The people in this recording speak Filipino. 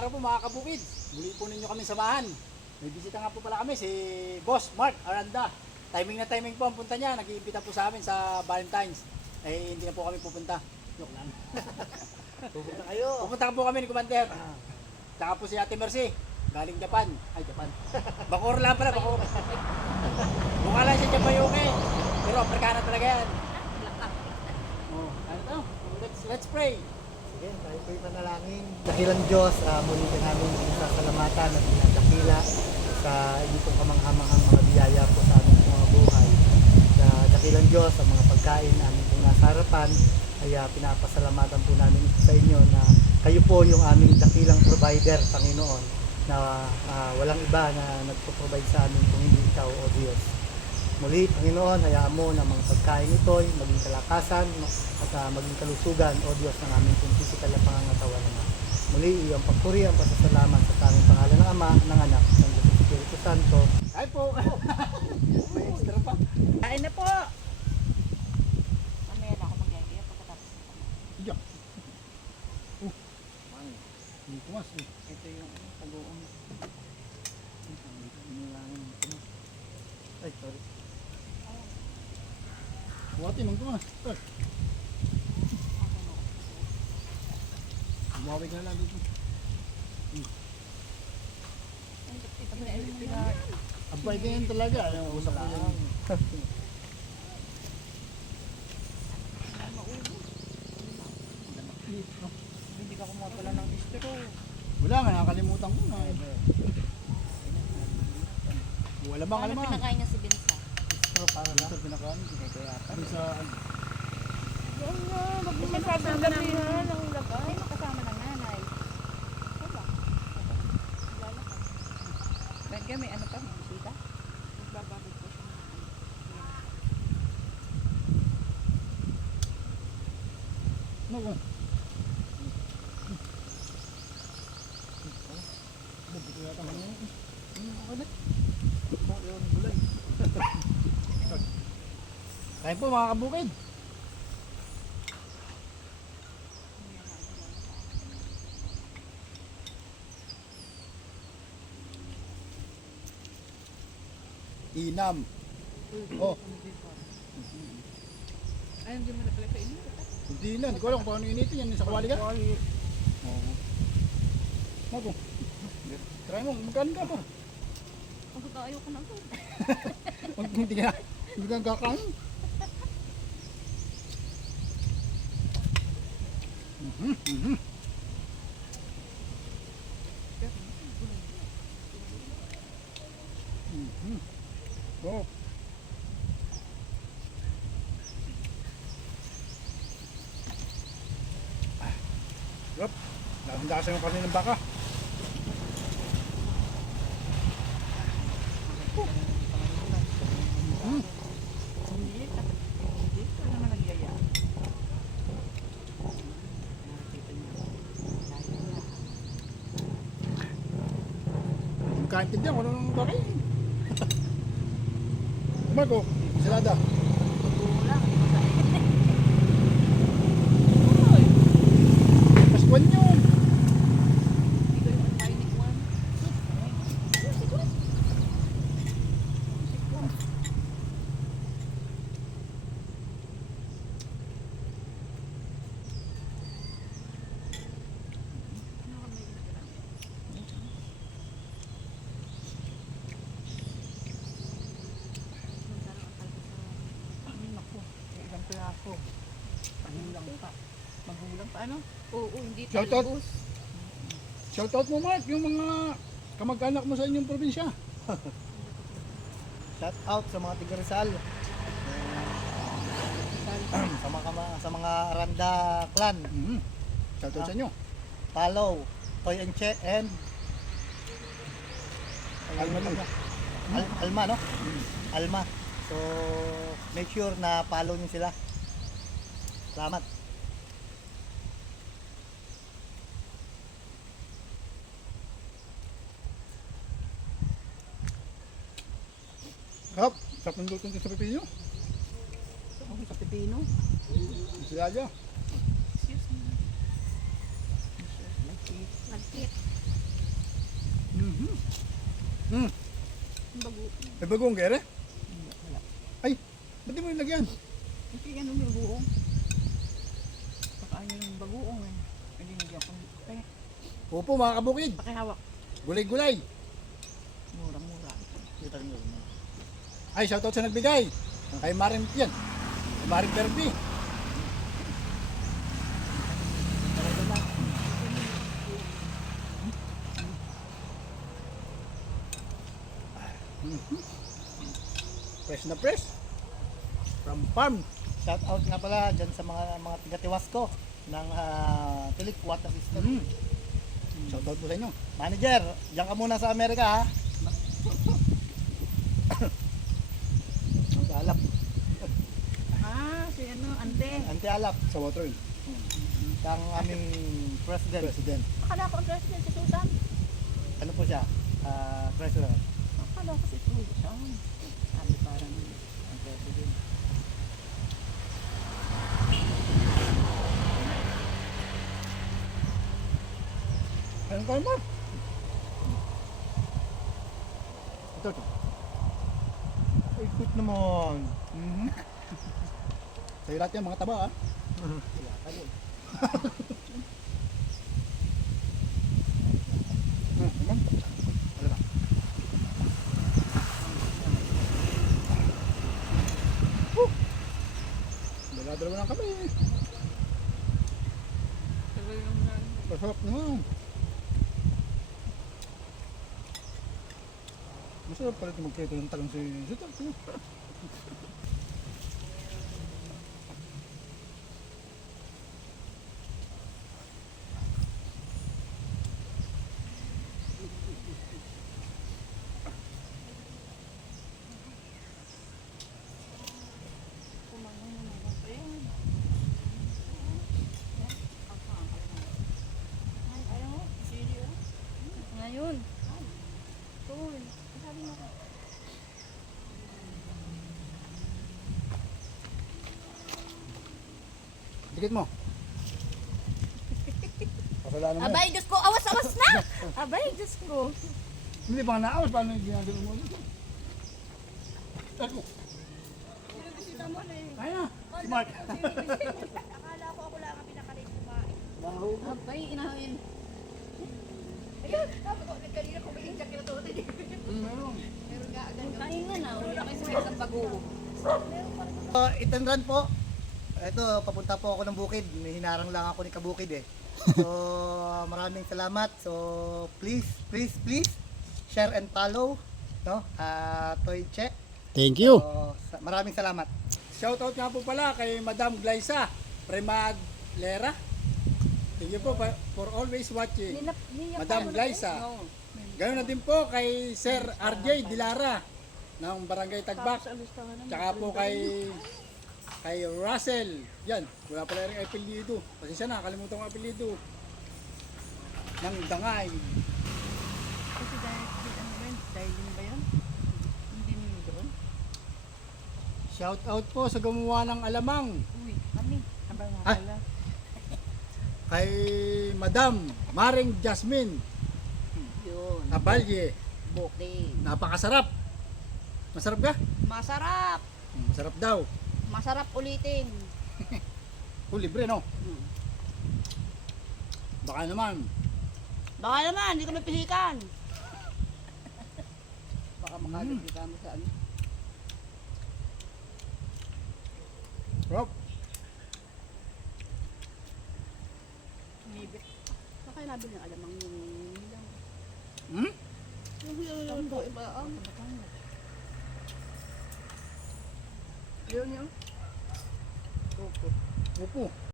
araw po mga kabukid. Muli po ninyo kami samahan. May bisita nga po pala kami, si Boss Mark Aranda. Timing na timing po ang punta niya. Nag-iimbita po sa amin sa Valentine's. Eh, hindi na po kami pupunta. Joke lang. Pupunta kayo. Pupunta po kami ni Commander. Tsaka po si Ate Mercy. Galing Japan. Ay, Japan. Bacoor lang pala, Bacoor. Mukha lang siya Japan-yoke. Pero Amerikana talaga yan. Oh, ano to? Let's pray. Sige, tayo po'y panalangin. Dakilang Diyos, muli ka namin sasalamatan at pinadakila sa inyong pong kamanghamanghang mga biyaya po sa aming mga buhay. Sa dakilang Diyos, sa mga pagkain namin pong nasa harapan, ay pinapasalamatan po namin sa inyo na kayo po yung aming dakilang provider, Panginoon, na walang iba na nagpo-provide sa amin kung hindi ikaw, O Diyos. Muli, Panginoon, hayaan mo na mga pagkain ito ay maging kalakasan at maging kalusugan, O Diyos, ng aming pong physical na pangangatawan naman. Muli, iyong pagpuri ang pasasalamat sa tanging pangalan ng Ama, ng Anak, ng Diyos Espiritu Santo. Ay po. May extra pa. Kain na po! Mamaya na ako magyayaya pagkatapos ng kumain. Iya. Hindi ko mas. Ito yung pag-uong. Ay, sorry. Buhatin mong tumas. Bumawig na lang dito. Abay ganyan talaga. Ayaw usap ko yan. Hindi ka kumuha pala ng istro. Wala nga, nakakalimutan ko na. Wala bang Ano alam pinakain niya si Binsa? Pero para lang. Ito pinakain. Ano sa... Yan nga, magmasyadong damihan ng lagay. Makasama ng nanay. Diba? Bagay, may ano pa, may bisita? Magbababig ko siya. Ano ko? Kain po mga kabukid. Inam. Oh, Ay, hindi mo na pala kainin. hindi na. Hindi ko alam kung paano initin yan. Sa kawali ka? Oo. Mago. Try mo, magkain ka pa. Ang ayaw ko na ito. Hindi ka kakain. Oh. Yup. Nakandasan yung kasi ng baka. Hindi ko naman nagyaya. Hindi kaintindihan kung anong gagawin. Marco, salada. Paskuan yun. Ako. Magulang pa. Magulang pa ano? Oo, hindi Shoutout. talbos. Shoutout mo Mark, yung mga kamag-anak mo sa inyong probinsya. Shout out sa mga tiga Rizal. Sa mga Aranda clan. Shoutout sa inyo. Palaw, Toy and Che, and Alma lang. Alma, no? Alma. So, make sure na follow niyo sila. Salamat. Kap, sa pundutong sa pipino. Sa pipino. Sila dyan. Excuse me. Malkit. Hmm. Ang bago. May bagong kere? Ay, ba't di mo nilagyan? Hindi ganun yung bagoong. Pakain yung bagoong eh. Hindi nagyan ko. Kaya Opo mga kabukid. pakihawak. Gulay-gulay. Mura-mura. Ay, shoutout sa nagbigay. Kay Maring yan. Kay Maring Perpi. Fresh na fresh. From farm. Shout out nga pala dyan sa mga tiga-tiwas ko ng Philip Water System. Mm. Shoutout po sa inyo. Manager, diyan ka muna sa Amerika ha. Ante Alap. Si ano, ante. Ante Alap. Sa water. Siya ang aming president. President. Akala ko ang president si Susan. Ano po siya? Treasurer. Akala ko si Susan. Sabi parang ang president. Ayun kayo mo. Ito. Ay, good naman. Mhm. Sa'yo lahat yan, mga taba ah. Naman. Ano ba? Dala-dala mo lang kami. Tagal lang na. Masarap naman. Masarap pala ito magkita ng talang si Zita. Ngayon. Cool. Sabi mo ko. Dikit mo. Pasalanan mo. Abay, Diyos ko! Awas-awas na! Abay, Diyos ko! Hindi pa naawas. Paano yung ginagawa mo? Ako. Kaya. Smart. Akala ko ako lang ang pinakalit kumain. Abay, inahin. Ayun, sabi ko, kanina ko ba yung sakit ito? Meron. Meron nga agad. Kain nga na, wala kayo sa isang bago. Itan run po. Ito, papunta po ako ng bukid. May hinarang lang ako ni Kabukid eh. So, maraming salamat. So, please share and follow, no? Toy Che. Thank you. So, maraming salamat. Shoutout nga po pala kay Madam Glyza Premad Lera. Thank you po for always watching. Madam Glyza. Ganoon na din po kay Sir RJ Dilara ng Barangay Tagbak. Tsaka po kay Russell. Yan, wala pala rin apelyido. Pasensya na, nakalimutan ko ang apelyido. Ng Dangay. Kasi dahil din ba yun? Hindi nyo doon? Shoutout po sa gumawa ng alamang. Uy, kami. Abay nga Ah. pala. Kay Madam Maring Jasmine Yun. Abalye. Booking. Napakasarap. Masarap ka? Masarap. Masarap daw. Masarap ulitin. Libre no? Baka naman. Baka naman, hindi kami pihikan. Baka makagod ka mo sa ano. Rob. Baka nabili ng alamang yung nilang. Hmm? Yung nilang po iba ang. Yun yun. Upo.